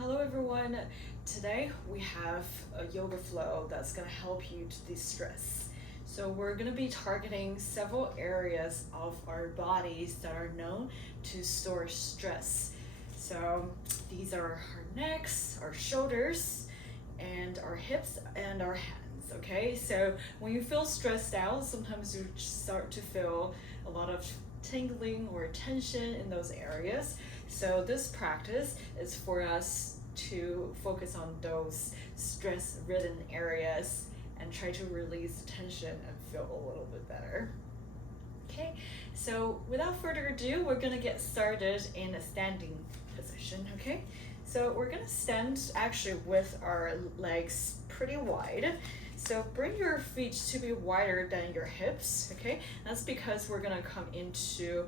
Hello everyone. Today we have a yoga flow that's going to help you to de-stress. So we're going to be targeting several areas of our bodies that are known to store stress. So these are our necks, our shoulders, and our hips and our hands. Okay, so when you feel stressed out, sometimes you start to feel a lot of tingling or tension in those areas. So this practice is for us to focus on those stress-ridden areas and try to release tension and feel a little bit better. Okay, so without further ado, we're gonna get started in a standing position, okay? So we're gonna stand actually with our legs pretty wide. So bring your feet to be wider than your hips, okay? That's because we're gonna come into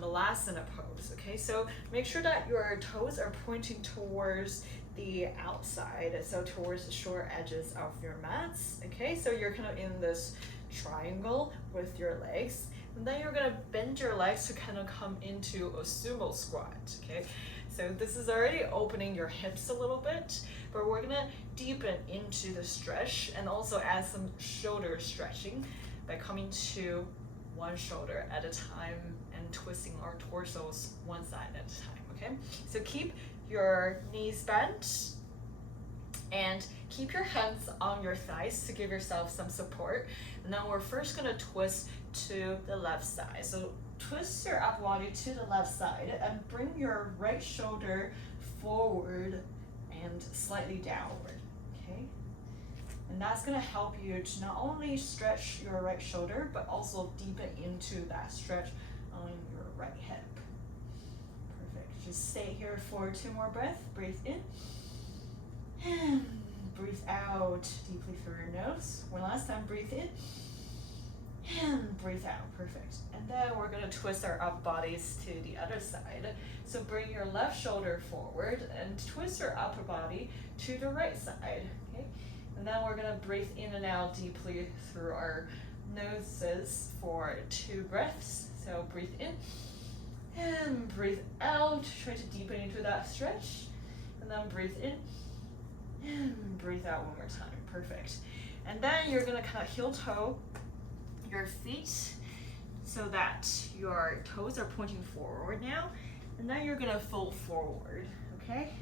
Malasana pose, okay? So make sure that your toes are pointing towards the outside, so towards the short edges of your mats, okay? So you're kind of in this triangle with your legs, and then you're gonna bend your legs to kind of come into a sumo squat, okay? So this is already opening your hips a little bit, but we're gonna deepen into the stretch and also add some shoulder stretching by coming to one shoulder at a time and twisting our torsos one side at a time, okay? So keep your knees bent and keep your hands on your thighs to give yourself some support. And then we're first gonna twist to the left side. So twist your upper body to the left side and bring your right shoulder forward and slightly downward, okay? And that's gonna help you to not only stretch your right shoulder, but also deepen into that stretch on your right hip. Perfect, just stay here for 2 more breaths. Breathe in, and breathe out deeply through your nose. One last time, breathe in, and breathe out. Perfect. And then we're gonna twist our up bodies to the other side. So bring your left shoulder forward and twist your upper body to the right side, okay? And then we're gonna breathe in and out deeply through our noses for 2 breaths. So breathe in and breathe out. Try to deepen into that stretch. And then breathe in and breathe out one more time. Perfect. And then you're gonna kind of heel toe your feet so that your toes are pointing forward now. And then you're gonna fold forward, okay?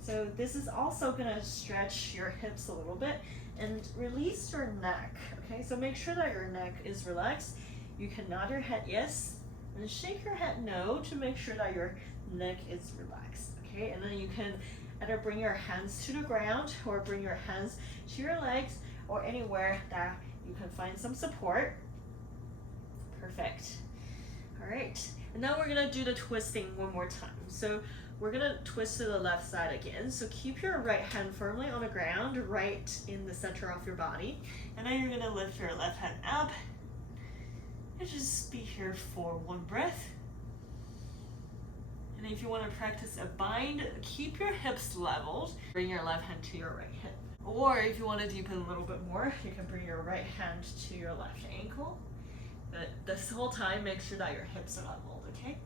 So this is also gonna stretch your hips a little bit and release your neck, okay? So make sure that your neck is relaxed. You can nod your head yes, and shake your head no to make sure that your neck is relaxed, okay? And then you can either bring your hands to the ground or bring your hands to your legs or anywhere that you can find some support. Perfect. All right, and now we're gonna do the twisting one more time. So we're gonna twist to the left side again. So keep your right hand firmly on the ground, right in the center of your body. And then you're gonna lift your left hand up and just be here for 1 breath. And if you wanna practice a bind, keep your hips leveled. Bring your left hand to your right hip. Or if you wanna deepen a little bit more, you can bring your right hand to your left ankle. But this whole time, make sure that your hips are leveled, okay?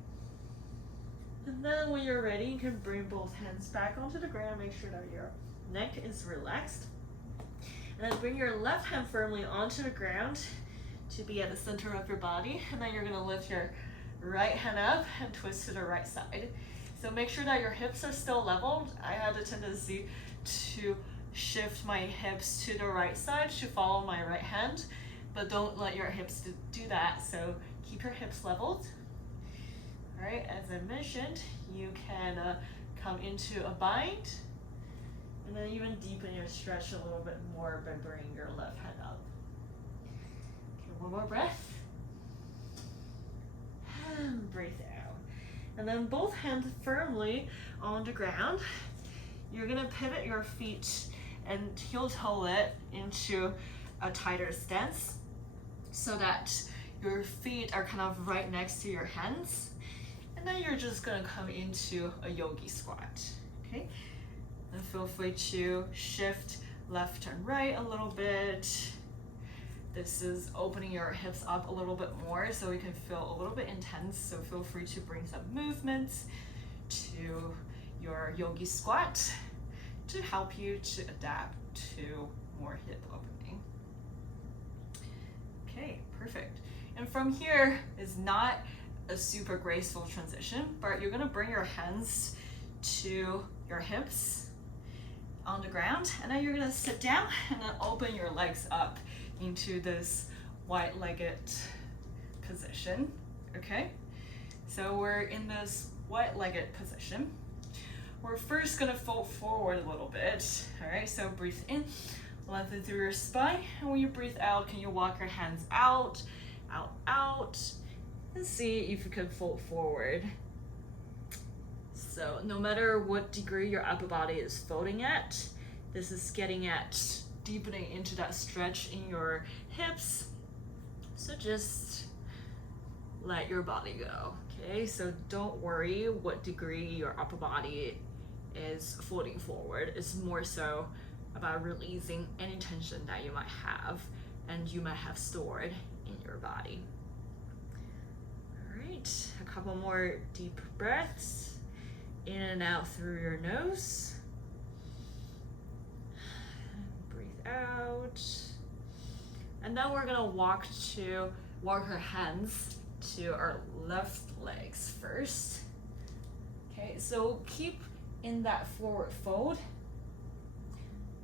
And then when you're ready, you can bring both hands back onto the ground. Make sure that your neck is relaxed. And then bring your left hand firmly onto the ground to be at the center of your body. And then you're gonna lift your right hand up and twist to the right side. So make sure that your hips are still leveled. I had a tendency to shift my hips to the right side to follow my right hand, but don't let your hips do that. So keep your hips leveled. All right, as I mentioned, you can come into a bind and then even deepen your stretch a little bit more by bringing your left hand up. Okay, 1 more breath. And breathe out. And then both hands firmly on the ground. You're gonna pivot your feet and heel toe it into a tighter stance so that your feet are kind of right next to your hands. And then you're just gonna come into a yogi squat, okay? And feel free to shift left and right a little bit. This is opening your hips up a little bit more so you can feel a little bit intense. So feel free to bring some movements to your yogi squat to help you to adapt to more hip opening. Okay, perfect. And from here is not a super graceful transition, but you're gonna bring your hands to your hips on the ground, and then you're gonna sit down and then open your legs up into this wide-legged position, okay? So we're in this wide-legged position. We're first gonna fold forward a little bit, all right? So breathe in, lengthen through your spine, and when you breathe out, can you walk your hands out, out, out, and see if you can fold forward. So no matter what degree your upper body is folding at, this is getting at deepening into that stretch in your hips. So just let your body go, okay? So don't worry what degree your upper body is folding forward. It's more so about releasing any tension that you might have and you might have stored in your body. All right, a couple more deep breaths. In and out through your nose. Breathe out. And then we're gonna walk our hands to our left legs first. Okay, so keep in that forward fold,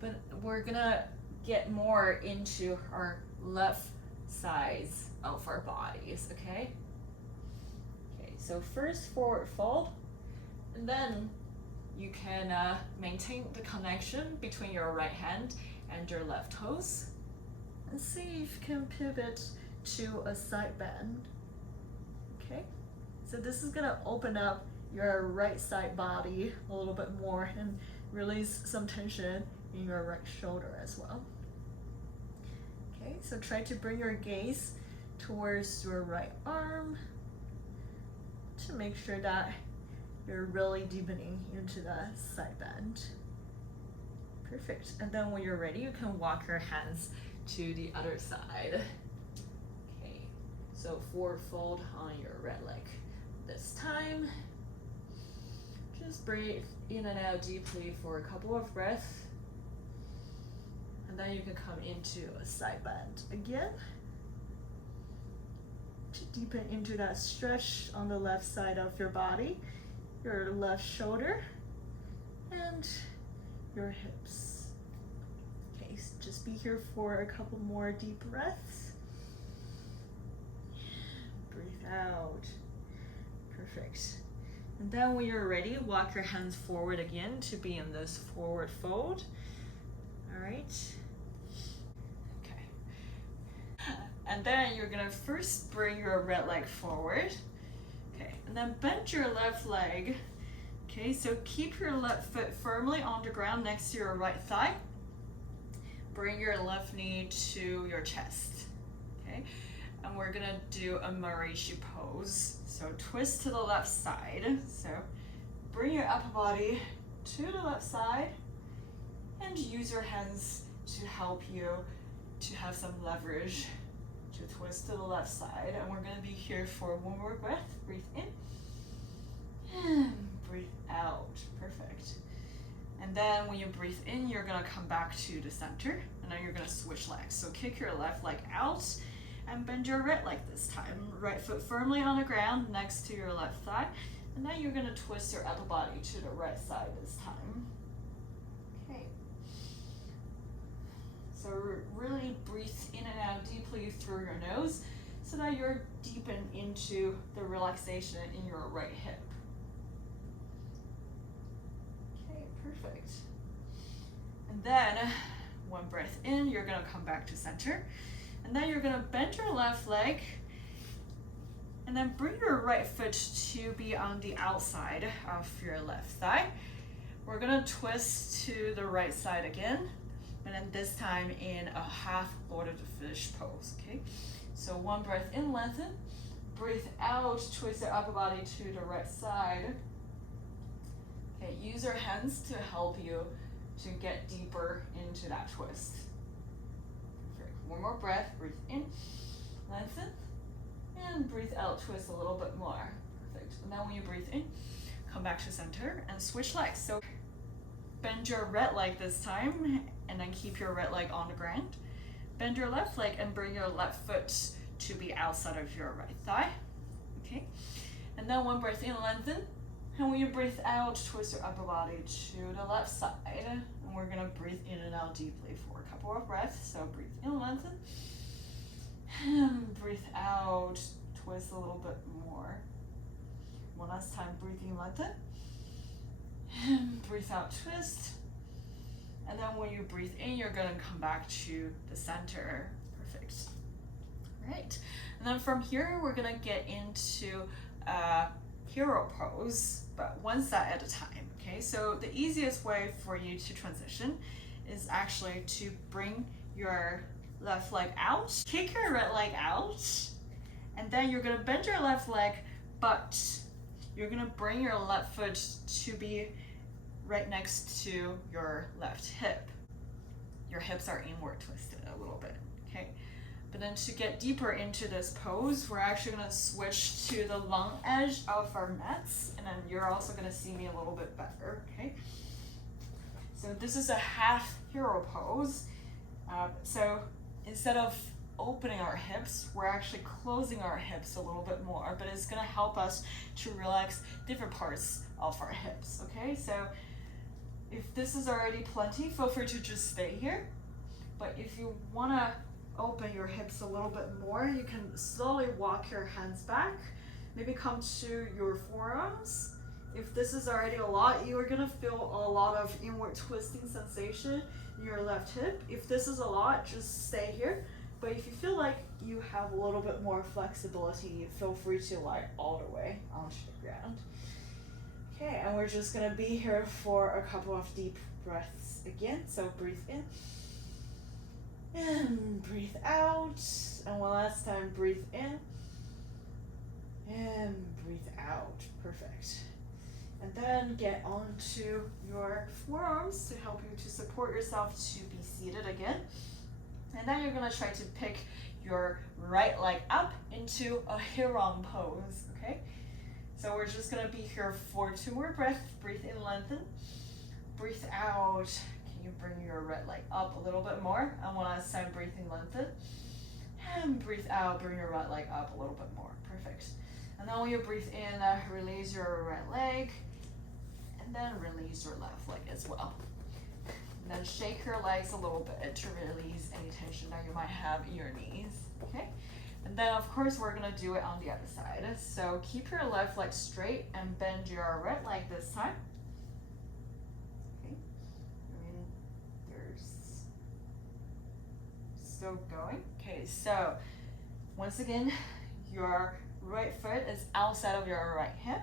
but we're gonna get more into our left sides of our bodies, okay? Okay, so first forward fold, and then you can maintain the connection between your right hand and your left toes. And see if you can pivot to a side bend. Okay, so this is gonna open up your right side body a little bit more and release some tension in your right shoulder as well. Okay, so try to bring your gaze towards your right arm to make sure that you're really deepening into the side bend. Perfect. And then when you're ready, you can walk your hands to the other side. Okay, so forward fold on your right leg. This time, just breathe in and out deeply for a couple of breaths. And then you can come into a side bend again to deepen into that stretch on the left side of your body, your left shoulder, and your hips. Okay, so just be here for a couple more deep breaths. Breathe out. Perfect. And then when you're ready, walk your hands forward again to be in this forward fold. All right. Okay. And then you're gonna first bring your right leg forward. Okay, and then bend your left leg. Okay, so keep your left foot firmly on the ground next to your right thigh. Bring your left knee to your chest. Okay, and we're gonna do a Maharishi pose. So twist to the left side. So bring your upper body to the left side and use your hands to help you to have some leverage to twist to the left side. And we're gonna be here for one more breath. Breathe in and breathe out. Perfect. And then when you breathe in, you're gonna come back to the center, and then you're gonna switch legs. So kick your left leg out and bend your right leg this time. Right foot firmly on the ground next to your left thigh, and then you're gonna twist your upper body to the right side this time. Okay. So really breathe in and out deeply through your nose so that you're deepened into the relaxation in your right hip. Perfect. And then one breath in, you're gonna come back to center. And then you're gonna bend your left leg and then bring your right foot to be on the outside of your left thigh. We're gonna twist to the right side again. And then this time in a half Lord of the Fish pose, okay? So one breath in, lengthen. Breathe out, twist the upper body to the right side. Okay, use your hands to help you to get deeper into that twist. Perfect. One more breath, breathe in, lengthen, and breathe out, twist a little bit more. Perfect. And now when you breathe in, come back to center and switch legs. So bend your right leg this time and then keep your right leg on the ground. Bend your left leg and bring your left foot to be outside of your right thigh. Okay, and then one breath in, lengthen. And when you breathe out, twist your upper body to the left side. And we're gonna breathe in and out deeply for a couple of breaths. So breathe in, lengthen. And breathe out, twist a little bit more. One last time, breathe in, lengthen. And breathe out, twist. And then when you breathe in, you're gonna come back to the center. Perfect. Right. And then from here, we're gonna get into hero pose, but one side at a time. Okay, so the easiest way for you to transition is actually to bring your left leg out, kick your right leg out, and then you're gonna bend your left leg, but you're gonna bring your left foot to be right next to your left hip. Your hips are inward twisted a little bit, okay? But then to get deeper into this pose, we're actually gonna switch to the long edge of our mats, and then you're also gonna see me a little bit better, okay? So this is a half hero pose. So instead of opening our hips, we're actually closing our hips a little bit more, but it's gonna help us to relax different parts of our hips, okay? So if this is already plenty, feel free to just stay here. But if you wanna open your hips a little bit more, you can slowly walk your hands back, maybe come to your forearms. If this is already a lot, you are gonna feel a lot of inward twisting sensation in your left hip. If this is a lot, just stay here. But if you feel like you have a little bit more flexibility, feel free to lie all the way onto the ground. Okay, and we're just gonna be here for a couple of deep breaths again. So breathe in. And breathe out. And one last time, breathe in. And breathe out. Perfect. And then get onto your forearms to help you to support yourself to be seated again. And then you're gonna try to pick your right leg up into a Huron pose, okay? So we're just gonna be here for 2 more breaths. Breathe in, lengthen. Breathe out. You bring your right leg up a little bit more, and one last time, breathe in, lengthen, and breathe out, bring your right leg up a little bit more. Perfect. And then when you breathe in, release your right leg, and then release your left leg as well. And then shake your legs a little bit to release any tension that you might have in your knees, okay? And then of course we're gonna do it on the other side. So keep your left leg straight and bend your right leg this time. Still going. Okay, so once again, your right foot is outside of your right hip.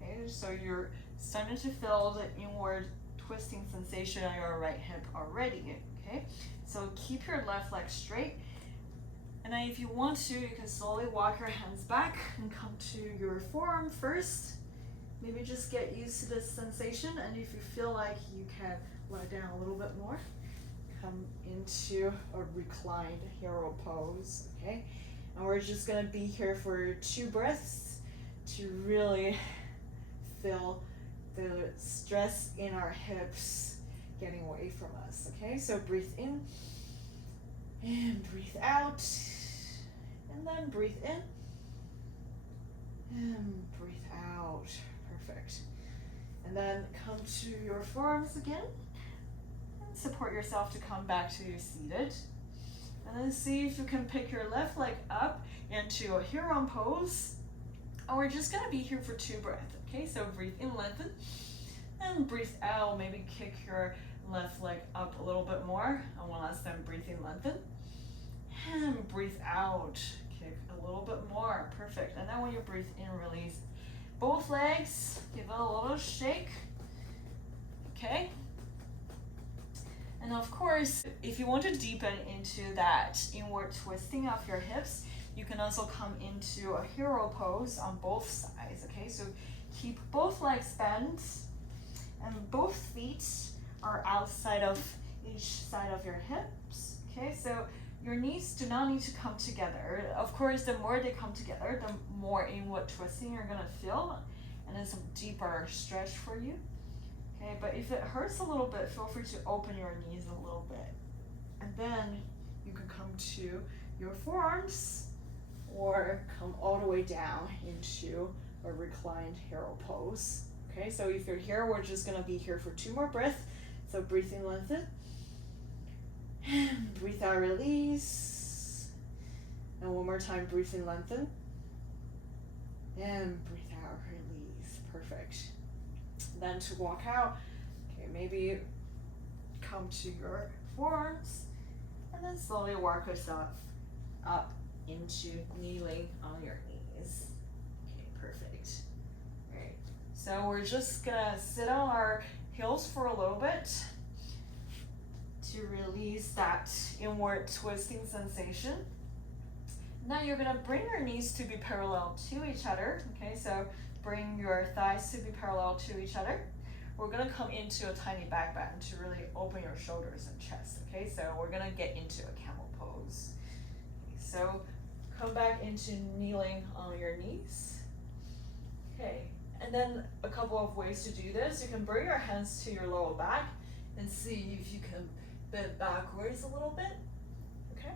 Okay, so you're starting to feel the inward twisting sensation on your right hip already. Okay, so keep your left leg straight. And then if you want to, you can slowly walk your hands back and come to your forearm first. Maybe just get used to this sensation, and if you feel like you can lie down a little bit more, come into a reclined hero pose, okay? And we're just gonna be here for 2 breaths to really feel the stress in our hips getting away from us, okay? So breathe in and breathe out, and then breathe in and breathe out. Perfect. And then come to your forearms again. Support yourself to come back to seated. And then see if you can pick your left leg up into a Huron pose. And we're just gonna be here for 2 breaths, okay? So breathe in, lengthen, and breathe out. Maybe kick your left leg up a little bit more. And one last time, breathe in, lengthen, and breathe out. Kick a little bit more, perfect. And then when you breathe in, release both legs, give it a little shake, okay? And of course, if you want to deepen into that inward twisting of your hips, you can also come into a hero pose on both sides, okay? So keep both legs bent, and both feet are outside of each side of your hips, okay? So your knees do not need to come together. Of course, the more they come together, the more inward twisting you're gonna feel, and then some deeper stretch for you. Okay, but if it hurts a little bit, feel free to open your knees a little bit. And then you can come to your forearms or come all the way down into a reclined hero pose. Okay, so if you're here, we're just gonna be here for 2 more breaths. So breathe in, lengthen. And breathe out, release. And one more time, breathe in, lengthen. And breathe out, release. Perfect. Then to walk out, okay, maybe come to your forearms and then slowly walk yourself up into kneeling on your knees. Okay, perfect. All right, so we're just gonna sit on our heels for a little bit to release that inward twisting sensation. Now you're gonna bring your knees to be parallel to each other. Okay, so bring your thighs to be parallel to each other. We're gonna come into a tiny back bend to really open your shoulders and chest. Okay, so we're gonna get into a camel pose. Okay, so come back into kneeling on your knees. Okay, and then a couple of ways to do this. You can bring your hands to your lower back and see if you can bend backwards a little bit. Okay,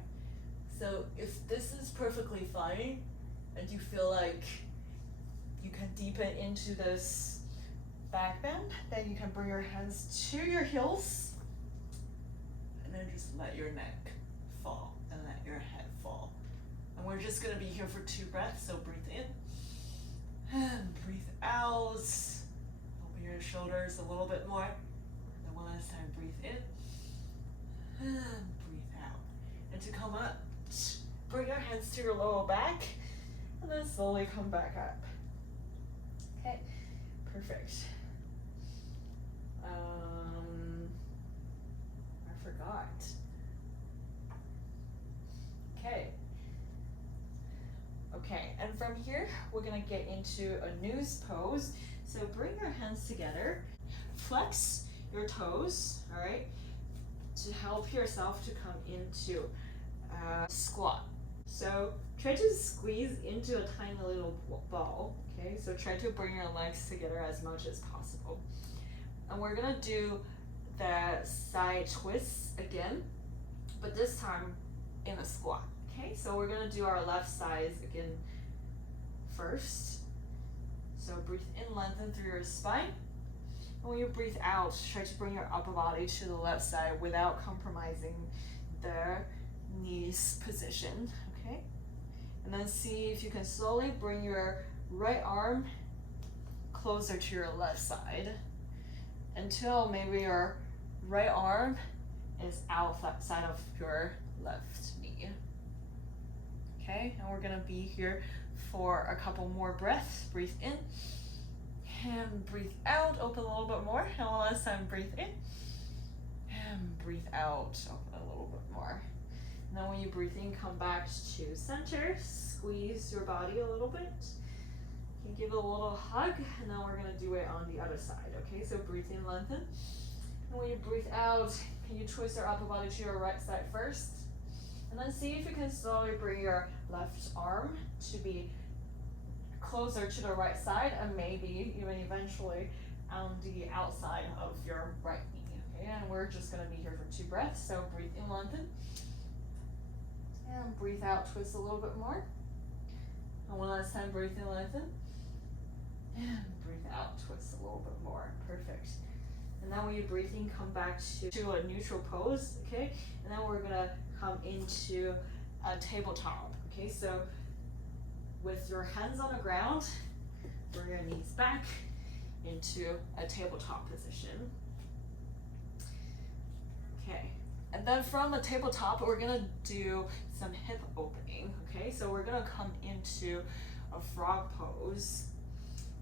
so if this is perfectly fine and you feel like you can deepen into this back bend, then you can bring your hands to your heels and then just let your neck fall and let your head fall. And we're just gonna be here for 2 breaths, so breathe in and breathe out. Open your shoulders a little bit more. And then one last time, breathe in and breathe out. And to come up, bring your hands to your lower back and then slowly come back up. Okay, perfect. I forgot. Okay, and from here, we're gonna get into a noose pose. So bring your hands together, flex your toes, all right, to help yourself to come into squat. So try to squeeze into a tiny little ball, okay? So try to bring your legs together as much as possible. And we're gonna do the side twists again, but this time in a squat, okay? So we're gonna do our left side again first. So breathe in, lengthen through your spine. And when you breathe out, try to bring your upper body to the left side without compromising the knees position, okay? And then see if you can slowly bring your right arm closer to your left side until maybe your right arm is outside of your left knee. Okay, and we're gonna be here for a couple more breaths. Breathe in and breathe out, open a little bit more. And one last time, breathe in and breathe out, open a little bit more. And then when you breathe in, come back to center, squeeze your body a little bit. You can give it a little hug, and then we're gonna do it on the other side, okay? So breathe in, lengthen. And when you breathe out, can you twist your upper body to your right side first? And then see if you can slowly bring your left arm to be closer to the right side, and maybe even eventually on the outside of your right knee, okay? And we're just gonna be here for 2 breaths, so breathe in, lengthen. And breathe out, twist a little bit more. And one last time, breathe in, lengthen. And breathe out, twist a little bit more. Perfect. And then when you breathe in, come back to a neutral pose, okay? And then we're gonna come into a tabletop, okay? So with your hands on the ground, bring your knees back into a tabletop position. Okay. And then from the tabletop, we're gonna do some hip opening, okay? So we're gonna come into a frog pose.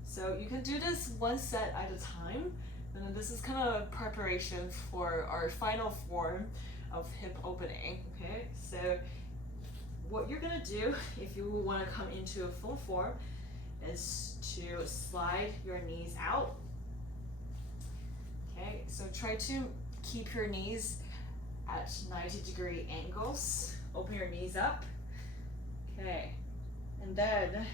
So you can do this 1 set at a time. And then this is kind of preparation for our final form of hip opening, okay? So what you're gonna do if you wanna come into a full form is to slide your knees out. Okay, so try to keep your knees at 90-degree angles. Open your knees up. Okay, and then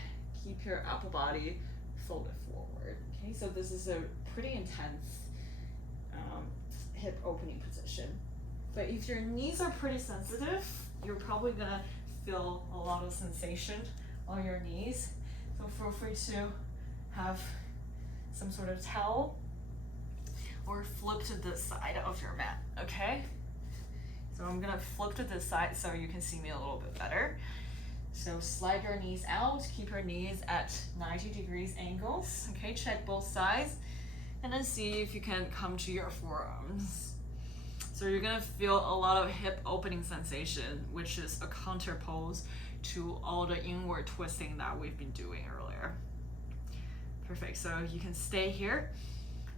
keep your upper body fold it forward. Okay, so this is a pretty intense hip opening position. But if your knees are pretty sensitive, you're probably gonna feel a lot of sensation on your knees. So feel free to have some sort of towel or flip to this side of your mat, okay? So I'm gonna flip to this side so you can see me a little bit better. So slide your knees out, keep your knees at 90 degrees angles, okay? Check both sides, and then see if you can come to your forearms. So you're gonna feel a lot of hip opening sensation, which is a counter pose to all the inward twisting that we've been doing earlier. Perfect, so you can stay here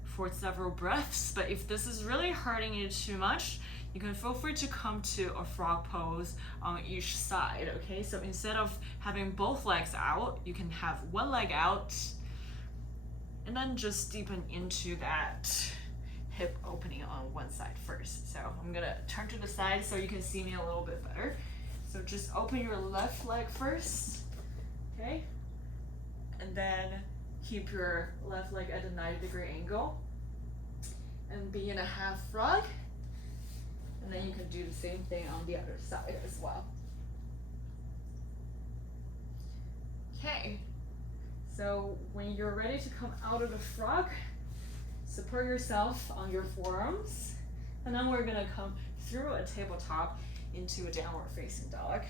for several breaths, but if this is really hurting you too much, you can feel free to come to a frog pose on each side, okay? So instead of having both legs out, you can have one leg out, and then just deepen into that hip opening on one side first. So I'm gonna turn to the side so you can see me a little bit better. So just open your left leg first, okay? And then keep your left leg at a 90-degree angle and be in a half frog. And then you can do the same thing on the other side as well. Okay, so when you're ready to come out of the frog, support yourself on your forearms, and then we're gonna come through a tabletop into a downward facing dog.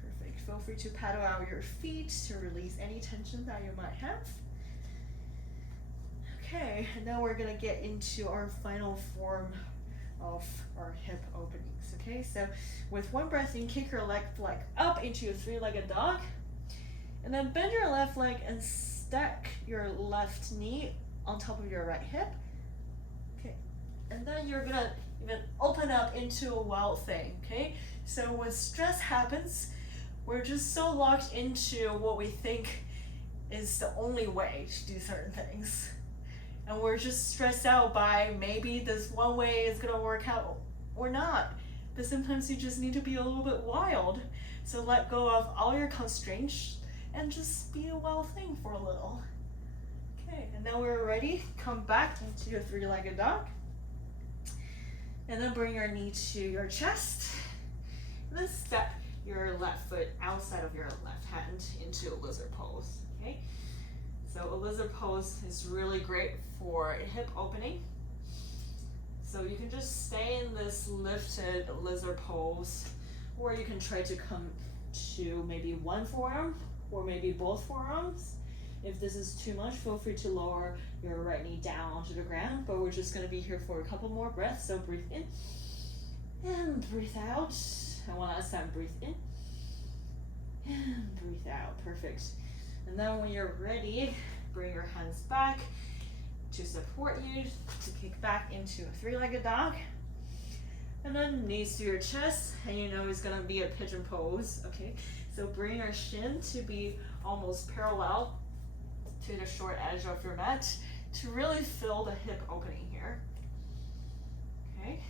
Perfect, feel free to paddle out your feet to release any tension that you might have. Okay, and now we're gonna get into our final form of our hip openings, okay? So with one breath in, kick your left leg up into a three-legged dog, and then bend your left leg and stack your left knee on top of your right hip. Okay, and then you're gonna even open up into a wild thing, okay? So when stress happens, we're just so locked into what we think is the only way to do certain things. And we're just stressed out by maybe this one way is gonna work out or not. But sometimes you just need to be a little bit wild. So let go of all your constraints and just be a wild thing for a little. Okay, and now we're ready. Come back into your three-legged dog. And then bring your knee to your chest. And then step your left foot outside of your left hand into a lizard pose, okay? So a lizard pose is really great for hip opening. So you can just stay in this lifted lizard pose, or you can try to come to maybe one forearm or maybe both forearms. If this is too much, feel free to lower your right knee down onto the ground, but we're just gonna be here for a couple more breaths. So breathe in and breathe out. And one last time, breathe in and breathe out. Perfect. And then when you're ready, bring your hands back to support you to kick back into a three-legged dog. And then knees to your chest, and you know it's gonna be a pigeon pose, okay? So bring your shin to be almost parallel to the short edge of your mat to really feel the hip opening here, okay?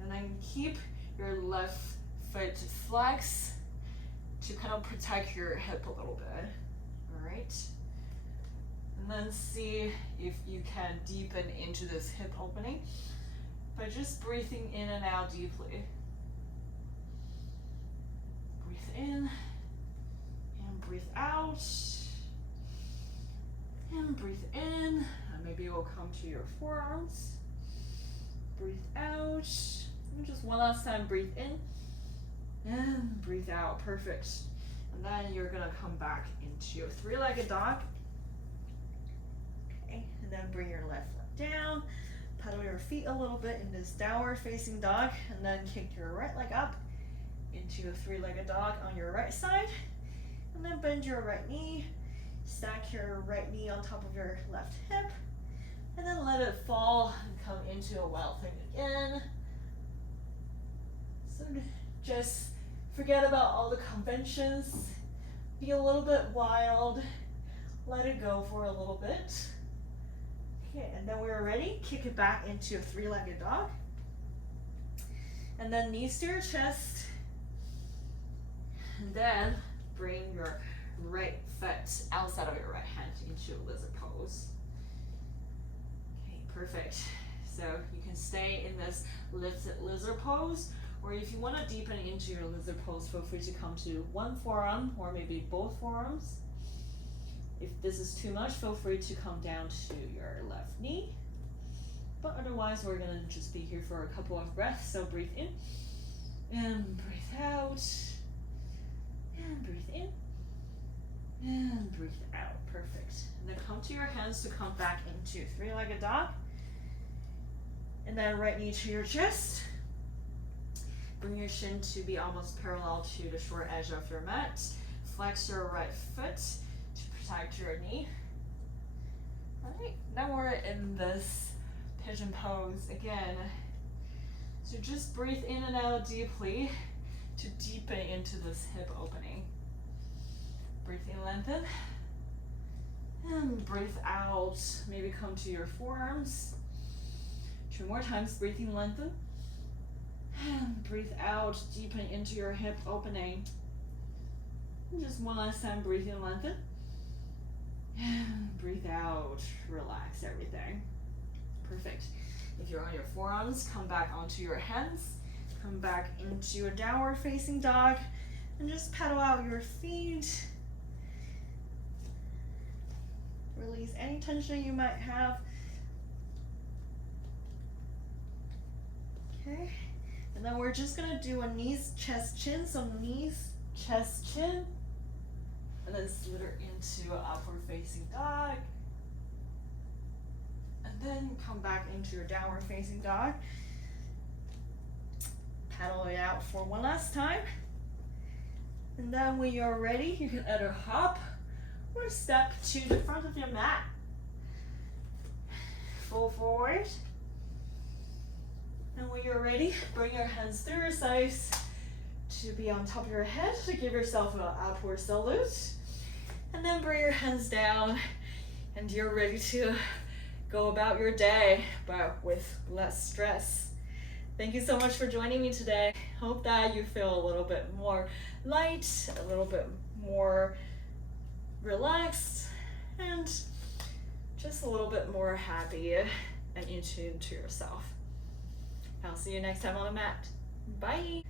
And then keep your left foot flex to kind of protect your hip a little bit, all right? And then see if you can deepen into this hip opening by just breathing in and out deeply. Breathe in and breathe out. And breathe in, and maybe we'll come to your forearms. Breathe out, and just one last time, breathe in, and breathe out, perfect. And then you're gonna come back into your three-legged dog. Okay, and then bring your left leg down, pedal your feet a little bit in this downward facing dog, and then kick your right leg up into a three-legged dog on your right side, and then bend your right knee, stack your right knee on top of your left hip, and then let it fall and come into a wild thing again. So just forget about all the conventions, be a little bit wild, let it go for a little bit. Okay, and then we're ready, kick it back into a three-legged dog. And then knees to your chest, and then bring your right foot outside of your right hand into lizard pose. Okay, perfect. So you can stay in this lizard pose, or if you want to deepen into your lizard pose, feel free to come to one forearm or maybe both forearms. If this is too much, feel free to come down to your left knee. But otherwise, we're gonna just be here for a couple of breaths. So breathe in and breathe out, and breathe in and breathe out. Perfect. And then come to your hands to come back into three-legged dog. And then right knee to your chest. Bring your shin to be almost parallel to the short edge of your mat. Flex your right foot to protect your knee. Alright, now we're in this pigeon pose again. So just breathe in and out deeply to deepen into this hip opening. Breathe in, lengthen. And breathe out. Maybe come to your forearms. 2 more times, breathe in, lengthen. And breathe out, deepen into your hip opening. And just one last time, breathe in, lengthen. And breathe out, relax everything. Perfect. If you're on your forearms, come back onto your hands. Come back into a downward facing dog. And just pedal out your feet. Release any tension you might have. Okay. And then we're just gonna do a knees, chest, chin. So knees, chest, chin. And then slither into an upward facing dog. And then come back into your downward facing dog. Paddle it out for one last time. And then when you're ready, you can either hop or step to the front of your mat. Full forward. And when you're ready, bring your hands through your sides to be on top of your head to give yourself an upward salute. And then bring your hands down and you're ready to go about your day, but with less stress. Thank you so much for joining me today. Hope that you feel a little bit more light, a little bit more relaxed, and just a little bit more happy and in tune to yourself. I'll see you next time on the mat. Bye.